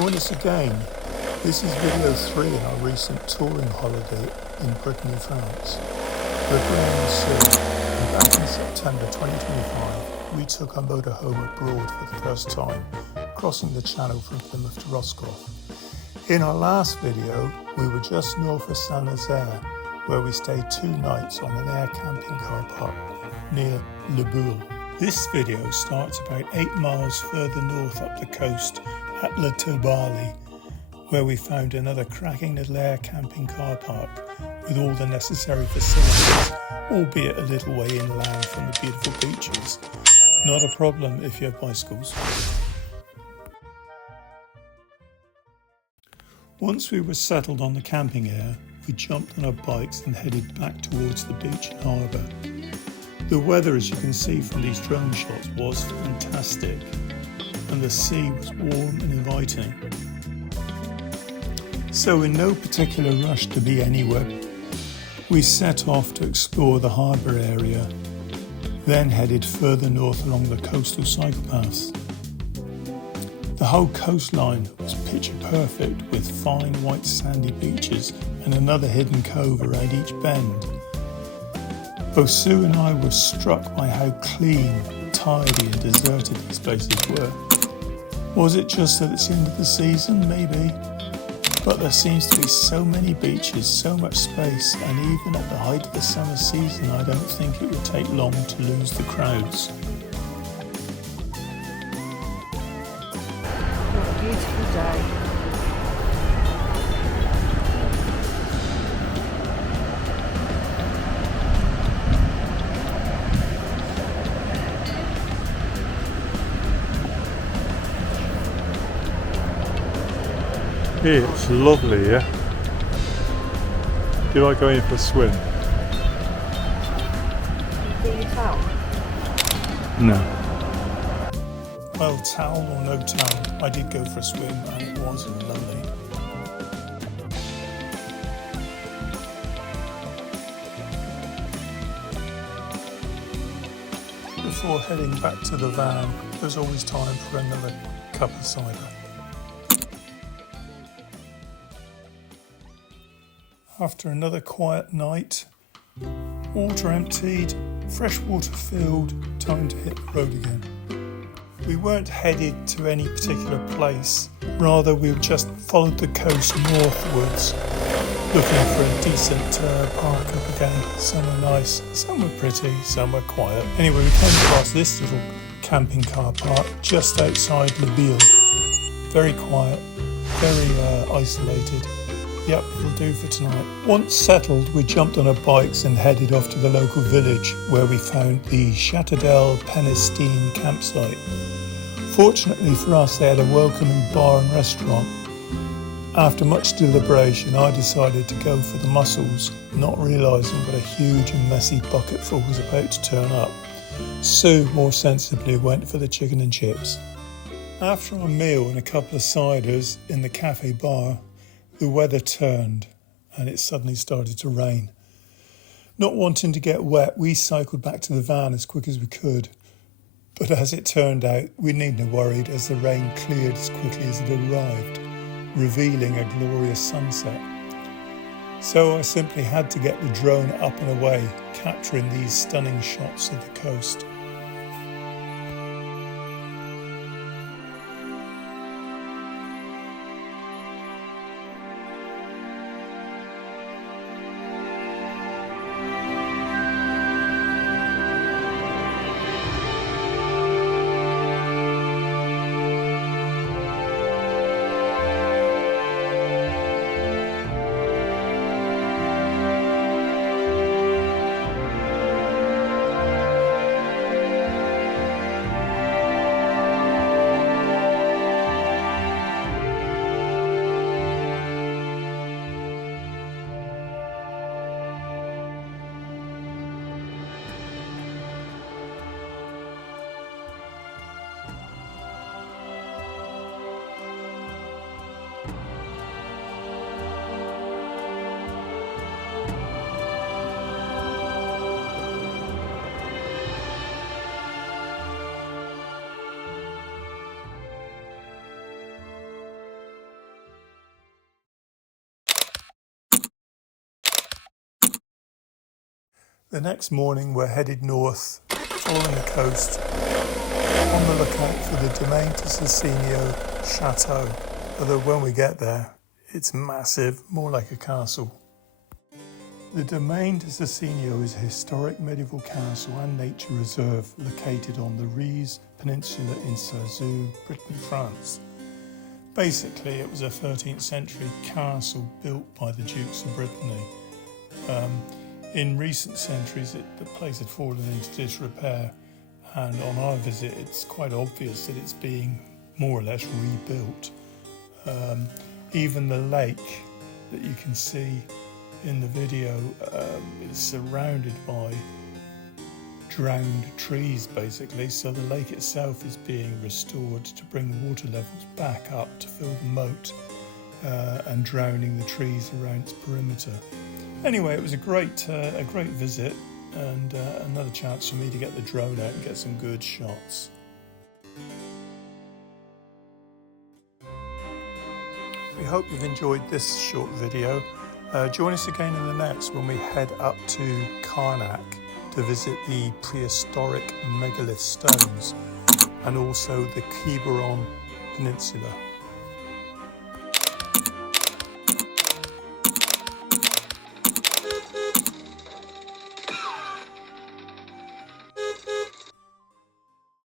Join us again. This is video 3 in our recent touring holiday in Brittany, France. We're Brittany, and back in September 2025, we took our motorhome abroad for the first time, crossing the channel from Plymouth to Roscoff. In our last video, we were just north of Saint-Nazaire, where we stayed 2 nights on an air camping car park near Bile. This video starts about 8 miles further north up the coast at Turballe, where we found another cracking little air camping car park with all the necessary facilities, albeit a little way inland from the beautiful beaches. Not a problem if you have bicycles. Once we were settled on the camping area, we jumped on our bikes and headed back towards the beach and harbour. The weather, as you can see from these drone shots, was fantastic, and the sea was warm and inviting. So in no particular rush to be anywhere, we set off to explore the harbour area, then headed further north along the coastal cycle paths. The whole coastline was picture perfect with fine white sandy beaches and another hidden cove around each bend. Both Sue and I were struck by how clean, tidy and deserted these places were. Was it just that it's the end of the season? Maybe. But there seems to be so many beaches, so much space, and even at the height of the summer season, I don't think it would take long to lose the crowds. What a beautiful day. It's lovely here. Do you like going for a swim? Do you towel? No. Well, towel or no towel, I did go for a swim and it was lovely. Before heading back to the van, there's always time for another cup of cider. After another quiet night, water emptied, fresh water filled, time to hit the road again. We weren't headed to any particular place, rather we just followed the coast northwards, looking for a decent park up again. Some were nice, some were pretty, some were quiet. Anyway, we came across this little camping car park just outside Bile. Very quiet, very isolated. Yep, it'll do for tonight. Once settled, we jumped on our bikes and headed off to the local village where we found the Turballe campsite. Fortunately for us, they had a welcoming bar and restaurant. After much deliberation, I decided to go for the mussels, not realising what a huge and messy bucketful was about to turn up. Sue, more sensibly, went for the chicken and chips. After our meal and a couple of ciders in the cafe bar, the weather turned and it suddenly started to rain. Not wanting to get wet, we cycled back to the van as quick as we could. But as it turned out, we needn't have worried as the rain cleared as quickly as it arrived, revealing a glorious sunset. So I simply had to get the drone up and away, capturing these stunning shots of the coast. The next morning we're headed north, following the coast, on the lookout for the Dementia Suscinio chateau, although when we get there, it's massive, more like a castle. The Dementia Suscinio is a historic medieval castle and nature reserve located on the Ries Peninsula in Sauzoux, Brittany, France. Basically, it was a 13th century castle built by the Dukes of Brittany. In recent centuries, the place had fallen into disrepair, and on our visit, it's quite obvious that it's being more or less rebuilt. Even the lake that you can see in the video is surrounded by drowned trees, basically, so the lake itself is being restored to bring the water levels back up to fill the moat and drowning the trees around its perimeter. Anyway, it was a great visit, and another chance for me to get the drone out and get some good shots. We hope you've enjoyed this short video. Join us again in the next when we head up to Karnak to visit the prehistoric megalith stones and also the Quiberon Peninsula.